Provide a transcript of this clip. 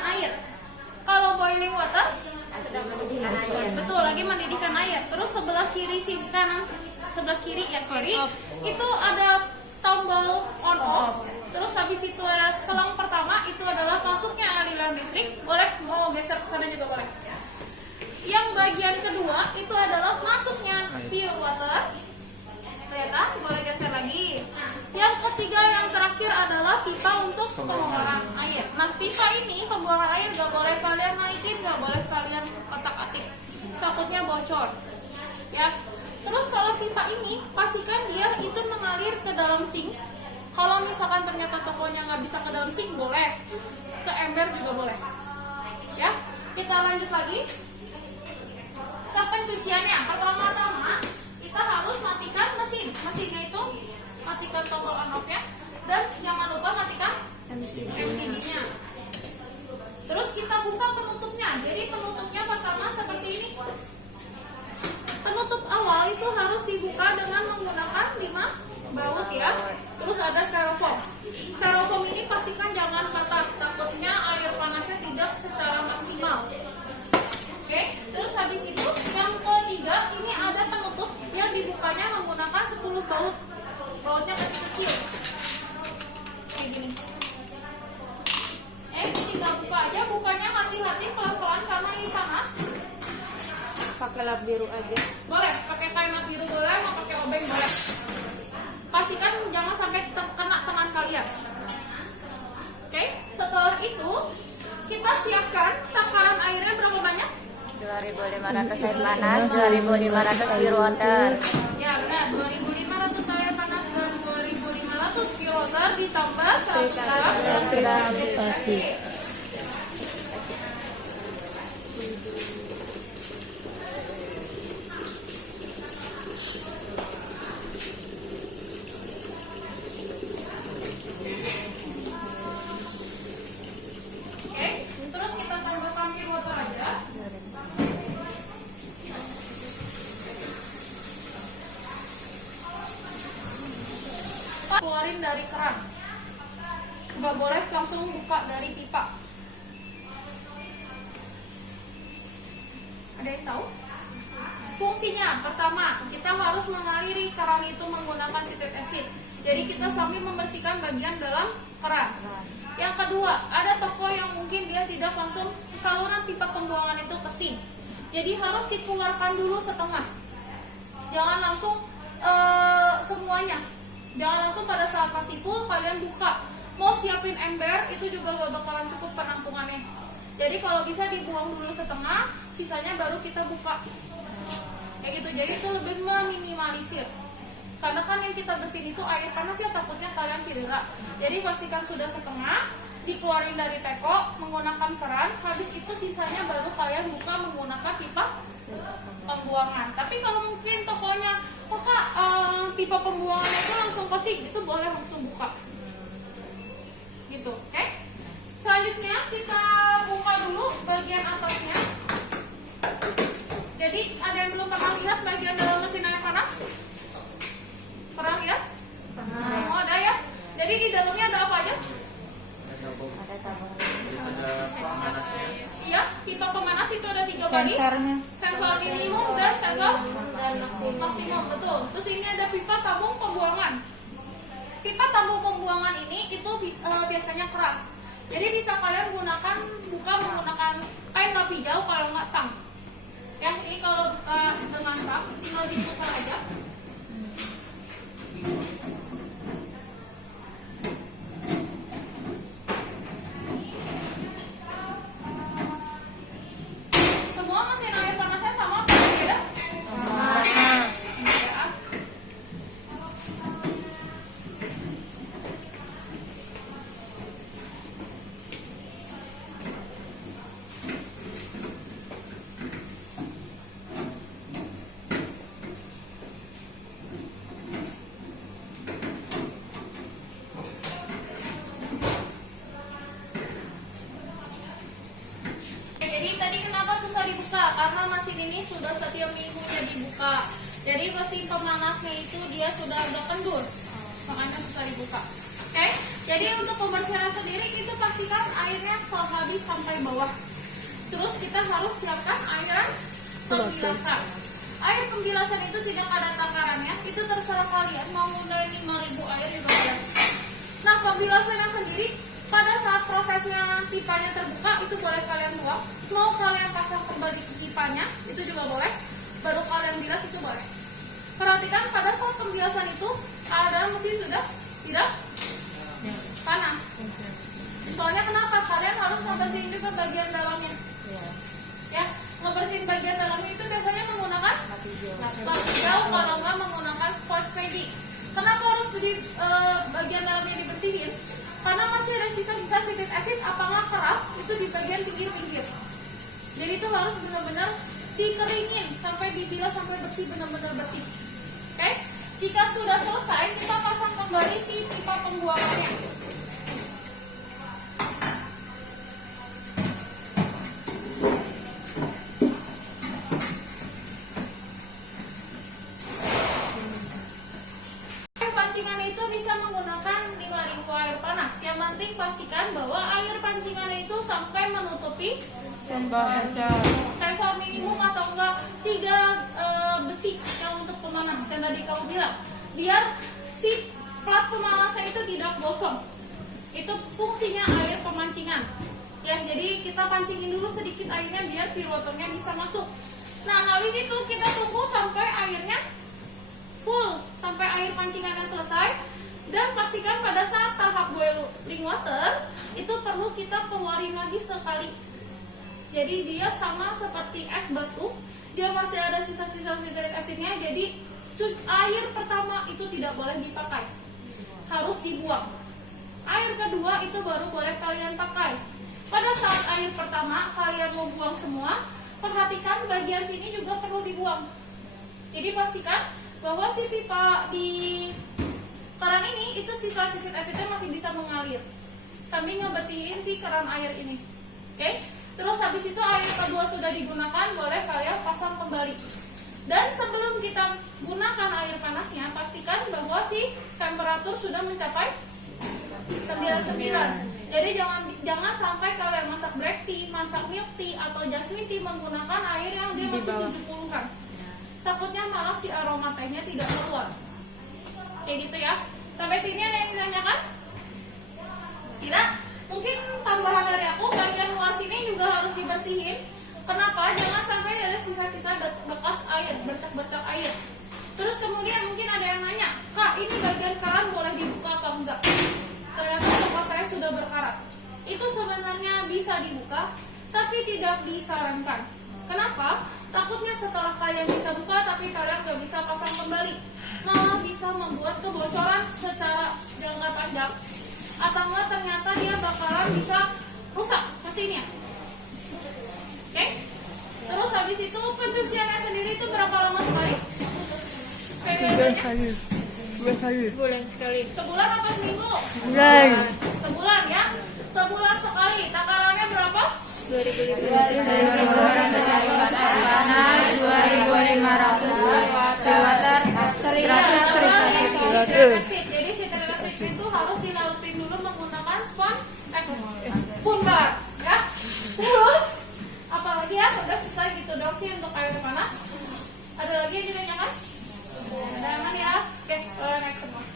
mendidihkan air. Kalau boiling water Sedang mendidihkan air. betul, lagi mendidihkan air. Terus sebelah kiri sini kanan, sebelah kiri ya kiri itu ada tombol on off. Terus habis itu ada selang pertama, itu adalah masuknya aliran listrik. Boleh mau geser ke sana juga boleh. Yang bagian kedua itu adalah masuknya pure water. Kelihatan? Boleh geser lagi. Yang ketiga yang terakhir adalah pipa untuk pengeluaran air. Nah, pipa ini pembuangan air gak boleh kalian naikin, gak boleh kalian otak-atik, takutnya bocor. Ya. Terus kalau pipa ini pastikan dia itu mengalir ke dalam sink. Kalau misalkan ternyata tokonya nggak bisa ke dalam sink, boleh ke ember juga boleh. Ya, kita lanjut lagi ke pencuciannya. Pertama-tama kita harus matikan mesinnya itu, matikan tombol on off-nya, dan jangan lupa matikan MCD-nya. Terus kita buka penutupnya. Jadi penutupnya pertama seperti ini. Penutup awal itu harus dibuka dengan menggunakan 5 baut ya. Terus ada styrofoam. Styrofoam ini pastikan jangan patah, takutnya air panasnya tidak secara maksimal. Oke, terus habis itu yang ketiga ini ada penutup yang dibukanya menggunakan 10 baut. Bautnya kecil-kecil. Kayak gini. Tinggal buka aja, bukanya hati-hati pelan-pelan karena ini panas. Pakai lap biru aja. Boleh, pakai kain lap biru boleh, mau pakai obeng boleh. Pastikan jangan sampai kena tangan kalian. Oke, setelah itu kita siapkan takaran airnya berapa banyak? 2.500 air panas, 2.500 pure water. Ya benar, 2.500 air panas dan 2.500 pure water ditambah 100 gram aplikasi. Terus kita tambahkan pure water aja. Keluarin dari keran. Nggak boleh langsung buka dari pipa. Ada yang tahu? Fungsinya pertama, kita harus mengaliri keran itu menggunakan citric acid. Jadi kita sambil membersihkan bagian dalam keran. Yang kedua, ada toko yang mungkin dia tidak langsung saluran pipa pembuangan itu ke sink. Jadi harus dikeluarkan dulu setengah. Jangan langsung semuanya. Jangan langsung pada saat masih full kalian buka. Mau siapin ember itu juga gak bakalan cukup penampungannya. Jadi kalau bisa dibuang dulu setengah, sisanya baru kita buka. Kayak gitu. Jadi itu lebih meminimalisir. Karena kan yang kita bersihin itu air panas ya, takutnya kalian cedera. Jadi pastikan sudah setengah, dikeluarin dari teko menggunakan keran. Habis itu sisanya baru kalian buka menggunakan pipa pembuangan. Tapi kalau mungkin tokonya, Kak, pipa pembuangan itu langsung pasti itu boleh langsung buka. Gitu, oke? Selanjutnya kita buka dulu bagian atasnya. Jadi ada yang belum pernah lihat bagian dalam mesin air panas? Pernah lihat? Oh, ada ya. Jadi di dalamnya ada apa aja? Ada pemanasnya. Iya, pipa pemanas itu ada 3 baris. Sensor minimum dan sensor maksimum, betul. Terus ini ada pipa tabung pembuangan. Pipa tabung pembuangan ini itu biasanya keras. Jadi bisa kalian gunakan buka menggunakan kain lap hijau kalau nggak tang. Ya, ini kalau dengan tang tinggal diputar aja. Semua mesin air panasnya sama apa beda? Sama. Ya. Jadi tadi kenapa susah dibuka? Karena mesin ini sudah setiap minggunya dibuka. Jadi mesin pemanasnya itu dia sudah kendur, makanya susah dibuka. Oke, Jadi untuk pembersihan sendiri itu pastikan airnya habis sampai bawah. Terus kita harus siapkan air pembilasan. Air pembilasan itu tidak ada takarannya, itu terserah kalian mau mulai 5.000 air juga boleh. Nah, pembilasannya sendiri pada saat prosesnya pipanya terbuka itu boleh kalian tuang. Mau kalian pasang kembali ke pipanya itu juga boleh. Baru kalian bilas itu boleh. Perhatikan pada saat pembilasan itu ada mesin sudah tidak panas. Soalnya kenapa? Kalian harus membersihin juga bagian dalamnya. Ya, membersihin bagian dalamnya itu biasanya menggunakan plat hijau, kalau nggak menggunakan sports baby. Kenapa harus di bagian dalamnya dibersihin? Karena masih ada sisa-sisa citric acid apakah kerap itu di bagian pinggir-pinggir. Jadi itu harus benar-benar dikeringin sampai dibilas sampai bersih, benar-benar bersih. Oke? Jika sudah selesai, kita pasang kembali si pipa pembuangannya. Pancingan itu bisa menggunakan 5.000 air panas. Yang penting pastikan bahwa air pancingan itu sampai menutupi sensor minimum atau enggak 3 besi yang untuk pemanas yang tadi kamu bilang, biar si plat pemanasnya itu tidak gosong. Itu fungsinya air pemancingan ya. Jadi kita pancingin dulu sedikit airnya biar piloternya bisa masuk. Nah, habis itu kita tunggu sampai airnya full, sampai air pancingannya selesai. Dan pastikan pada saat tahap boiling water itu perlu kita keluarin lagi sekali. Jadi dia sama seperti es batu, dia masih ada sisa-sisa citric acidnya. Jadi air pertama itu tidak boleh dipakai, harus dibuang. Air kedua itu baru boleh kalian pakai. Pada saat air pertama kalian mau buang semua, perhatikan bagian sini juga perlu dibuang. Jadi pastikan bahwa si pipa di keran ini itu sisa citric acidnya masih bisa mengalir sambil ngebersihin si keran air ini. Oke? Terus habis itu air kedua sudah digunakan, boleh kalian pasang kembali. Dan sebelum kita gunakan air panasnya, pastikan bahwa si temperatur sudah mencapai 99. Jadi jangan sampai kalian masak black tea, masak milk tea atau jasmine tea menggunakan air yang dia masih 70-an. Takutnya malah si aroma tehnya tidak keluar. Kayak gitu ya. Sampai sini ada yang ditanyakan? Tidak? Mungkin tambahan dari aku, bagian luar sini juga harus dibersihin. Kenapa? Jangan sampai ada sisa-sisa bekas air, bercak-bercak air. Terus kemudian mungkin ada yang nanya, Kak, ini bagian keran boleh dibuka atau enggak? Ternyata sofa saya sudah berkarat. Itu sebenarnya bisa dibuka, tapi tidak disarankan. Kenapa? Takutnya setelah kalian bisa buka, tapi kalian nggak bisa pasang kembali, malah bisa membuat kebocoran secara jangka panjang. Atau enggak ternyata dia bakalan bisa rusak mesinnya. Oke? Terus habis itu pencuciannya sendiri itu berapa lama sekali? 3 kali. 2 kali. Sebulan sekali. Sebulan apa seminggu? Sebulan. Sebulan ya. Sebulan sekali. Takarannya berapa? 2.500 panas, 2.500 water, 100 100.